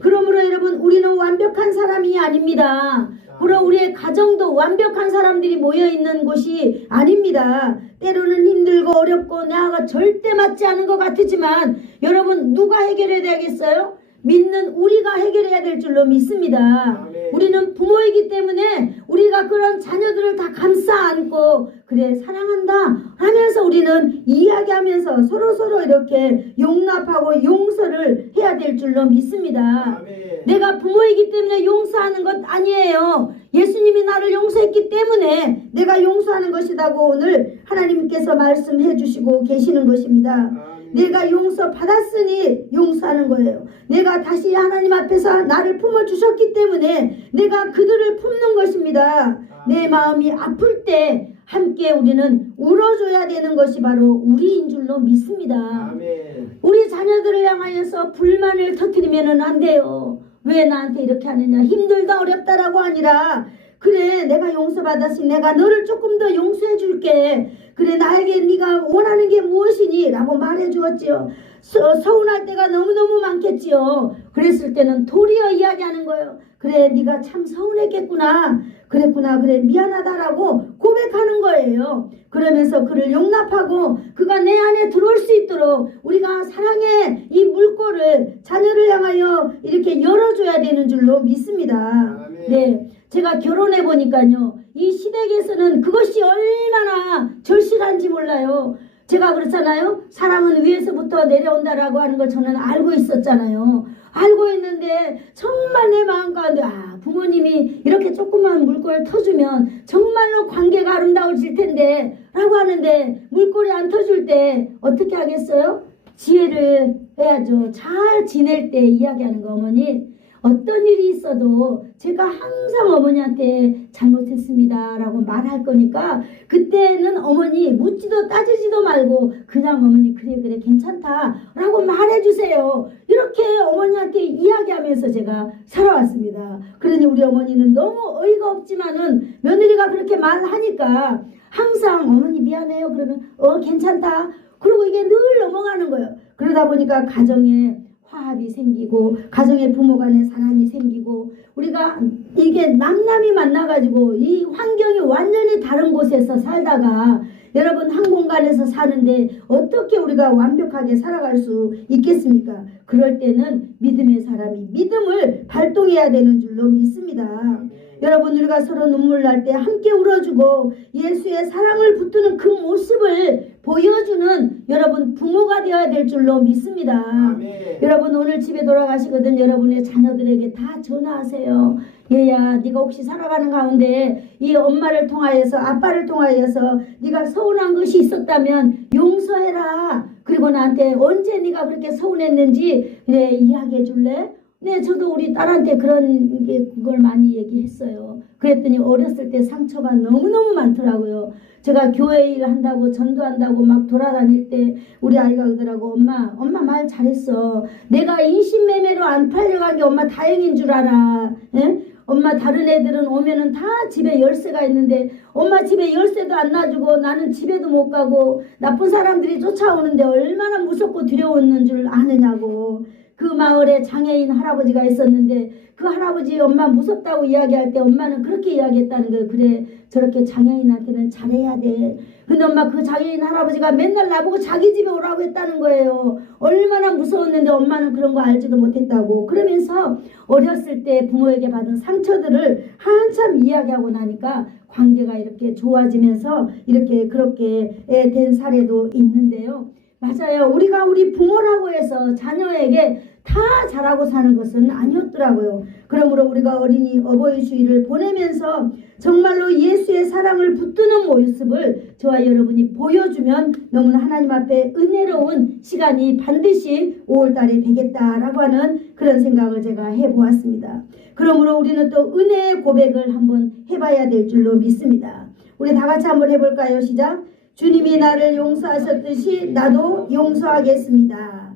그러므로 여러분, 우리는 완벽한 사람이 아닙니다. 그럼 우리의 가정도 완벽한 사람들이 모여있는 곳이 아닙니다. 때로는 힘들고 어렵고 나가 절대 맞지 않은 것 같지만 여러분, 누가 해결해야 되겠어요? 믿는 우리가 해결해야 될 줄로 믿습니다. 우리는 부모이기 때문에 우리가 그런 자녀들을 다 감싸 안고 그래 사랑한다 하면서 우리는 이야기하면서 서로 이렇게 용납하고 용서를 해야 될 줄로 믿습니다. 내가 부모이기 때문에 용서하는 것 아니에요. 예수님이 나를 용서했기 때문에 내가 용서하는 것이라고 오늘 하나님께서 말씀해 주시고 계시는 것입니다. 내가 용서 받았으니 용서하는 거예요. 내가 다시 하나님 앞에서 나를 품어주셨기 때문에 내가 그들을 품는 것입니다. 내 마음이 아플 때 함께 우리는 울어줘야 되는 것이 바로 우리인 줄로 믿습니다. 아멘. 우리 자녀들을 향하여서 불만을 터뜨리면 안 돼요. 왜 나한테 이렇게 하느냐, 힘들다 어렵다라고 아니라 그래 내가 용서받았으니 내가 너를 조금 더 용서해 줄게. 그래 나에게 네가 원하는 게 무엇이니? 라고 말해 주었지요. 서운할 때가 너무너무 많겠지요. 그랬을 때는 도리어 이야기하는 거예요. 그래 네가 참 서운했겠구나. 그랬구나. 그래 미안하다라고 고백하는 거예요. 그러면서 그를 용납하고 그가 내 안에 들어올 수 있도록 우리가 사랑의 이 물꼬를 자녀를 향하여 이렇게 열어줘야 되는 줄로 믿습니다. 네, 제가 결혼해 보니까요, 이 시댁에서는 그것이 얼마나 절실한지 몰라요. 제가 그렇잖아요. 사랑은 위에서부터 내려온다라고 하는 걸 저는 알고 있었잖아요. 알고 있는데 정말 내 마음 가운데 부모님이 이렇게 조그만 물꼬를 터주면 정말로 관계가 아름다워질 텐데 라고 하는데 물꼬리 안 터줄 때 어떻게 하겠어요? 지혜를 해야죠. 잘 지낼 때 이야기하는 거. 어머니 어떤 일이 있어도 제가 항상 어머니한테 잘못했습니다 라고 말할 거니까 그때는 어머니 묻지도 따지지도 말고 그냥 어머니 그래 괜찮다 라고 말해주세요. 이렇게 어머니한테 이야기하면서 제가 살아왔습니다. 그러니 우리 어머니는 너무 어이가 없지만은 며느리가 그렇게 말하니까 항상 어머니 미안해요 그러면 괜찮다. 그리고 이게 늘 넘어가는 거예요. 그러다 보니까 가정에 화합이 생기고 가정의 부모 간의 사랑이 생기고 우리가 이게 남남이 만나가지고 이 환경이 완전히 다른 곳에서 살다가 여러분 한 공간에서 사는데 어떻게 우리가 완벽하게 살아갈 수 있겠습니까? 그럴 때는 믿음의 사람이 믿음을 발동해야 되는 줄로 믿습니다. 여러분 우리가 서로 눈물 날 때 함께 울어주고 예수의 사랑을 붙드는 그 모습을 보여주는 여러분 부모가 되어야 될 줄로 믿습니다. 아멘. 여러분 오늘 집에 돌아가시거든 여러분의 자녀들에게 다 전화하세요. 얘야 네가 혹시 살아가는 가운데 이 엄마를 통하여서 아빠를 통하여서 네가 서운한 것이 있었다면 용서해라. 그리고 나한테 언제 네가 그렇게 서운했는지 그래 이야기해 줄래? 네, 저도 우리 딸한테 그걸 많이 얘기했어요. 그랬더니 어렸을 때 상처가 너무너무 많더라고요. 제가 교회 일 한다고 전도한다고 막 돌아다닐 때 우리 아이가 그러더라고. 엄마 말 잘했어. 내가 인신매매로 안 팔려간 게 엄마 다행인 줄 알아. 에? 엄마 다른 애들은 오면은 다 집에 열쇠가 있는데 엄마 집에 열쇠도 안 놔주고 나는 집에도 못 가고 나쁜 사람들이 쫓아오는데 얼마나 무섭고 두려웠는 줄 아느냐고. 그 마을에 장애인 할아버지가 있었는데 그 할아버지 엄마 무섭다고 이야기할 때 엄마는 그렇게 이야기했다는 거예요. 그래, 저렇게 장애인한테는 잘해야 돼. 근데 엄마 그 장애인 할아버지가 맨날 나보고 자기 집에 오라고 했다는 거예요. 얼마나 무서웠는데 엄마는 그런 거 알지도 못했다고. 그러면서 어렸을 때 부모에게 받은 상처들을 한참 이야기하고 나니까 관계가 이렇게 좋아지면서 이렇게 그렇게 된 사례도 있는데요. 맞아요. 우리가 우리 부모라고 해서 자녀에게 다 잘하고 사는 것은 아니었더라고요. 그러므로 우리가 어린이 어버이 주일을 보내면서 정말로 예수의 사랑을 붙드는 모습을 저와 여러분이 보여주면 너무나 하나님 앞에 은혜로운 시간이 반드시 5월달에 되겠다라고 하는 그런 생각을 제가 해보았습니다. 그러므로 우리는 또 은혜의 고백을 한번 해봐야 될 줄로 믿습니다. 우리 다 같이 한번 해볼까요? 시작. 주님이 나를 용서하셨듯이 나도 용서하겠습니다.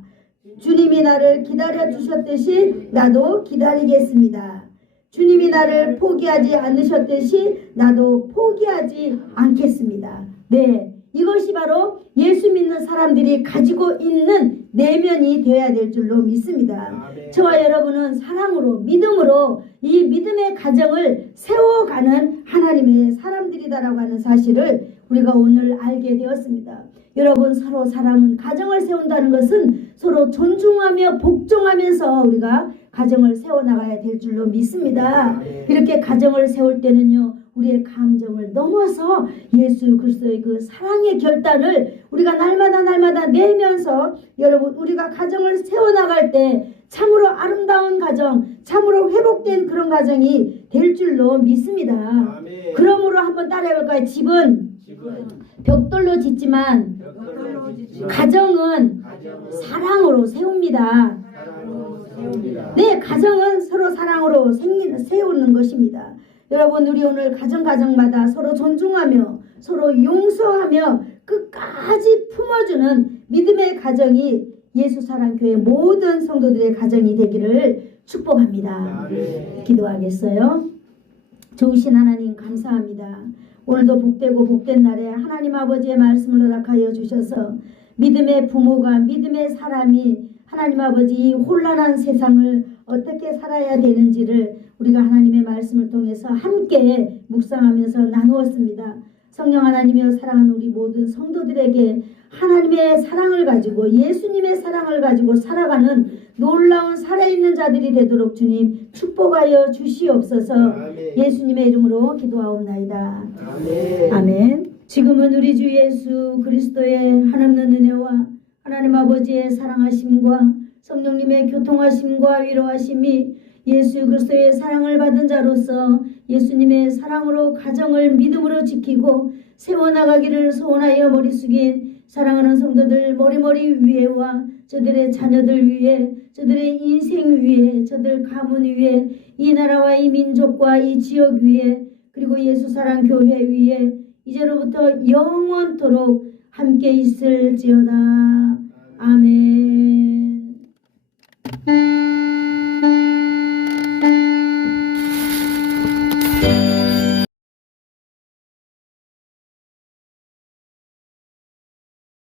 주님이 나를 기다려 주셨듯이 나도 기다리겠습니다. 주님이 나를 포기하지 않으셨듯이 나도 포기하지 않겠습니다. 네, 이것이 바로 예수 믿는 사람들이 가지고 있는 내면이 되어야 될 줄로 믿습니다. 저와 여러분은 사랑으로 믿음으로 이 믿음의 가정을 세워가는 하나님의 사람들이다라고 하는 사실을 우리가 오늘 알게 되었습니다. 여러분, 서로 사랑은 가정을 세운다는 것은 서로 존중하며 복종하면서 우리가 가정을 세워나가야 될 줄로 믿습니다. 이렇게 가정을 세울 때는요, 우리의 감정을 넘어서 예수 그리스도의 그 사랑의 결단을 우리가 날마다 내면서 여러분, 우리가 가정을 세워나갈 때 참으로 아름다운 가정, 참으로 회복된 그런 가정이 될 줄로 믿습니다. 그러므로 한번 따라해볼까요? 집은 벽돌로 짓지만 가정은 사랑으로 세웁니다. 네, 가정은 서로 사랑으로 세우는 것입니다. 여러분, 우리 오늘 가정마다 서로 존중하며 서로 용서하며 끝까지 품어주는 믿음의 가정이 예수사랑교회 모든 성도들의 가정이 되기를 축복합니다. 기도하겠어요? 좋으신 하나님 감사합니다. 오늘도 복되고 복된 날에 하나님 아버지의 말씀을 허락하여 주셔서 믿음의 부모가, 믿음의 사람이 하나님 아버지 이 혼란한 세상을 어떻게 살아야 되는지를 우리가 하나님의 말씀을 통해서 함께 묵상하면서 나누었습니다. 성령 하나님이여, 사랑하는 우리 모든 성도들에게 하나님의 사랑을 가지고 예수님의 사랑을 가지고 살아가는 놀라운 살아있는 자들이 되도록 주님 축복하여 주시옵소서. 예수님의 이름으로 기도하옵나이다. 아멘. 지금은 우리 주 예수 그리스도의 한없는 은혜와 하나님 아버지의 사랑하심과 성령님의 교통하심과 위로하심이 예수 그리스도의 사랑을 받은 자로서 예수님의 사랑으로 가정을 믿음으로 지키고 세워나가기를 소원하여 머리 숙인 사랑하는 성도들 머리 위에와 저들의 자녀들 위에, 저들의 인생 위에, 저들 가문 위에, 이 나라와 이 민족과 이 지역 위에, 그리고 예수사랑교회 위에 이제로부터 영원토록 함께 있을지어다. 아멘.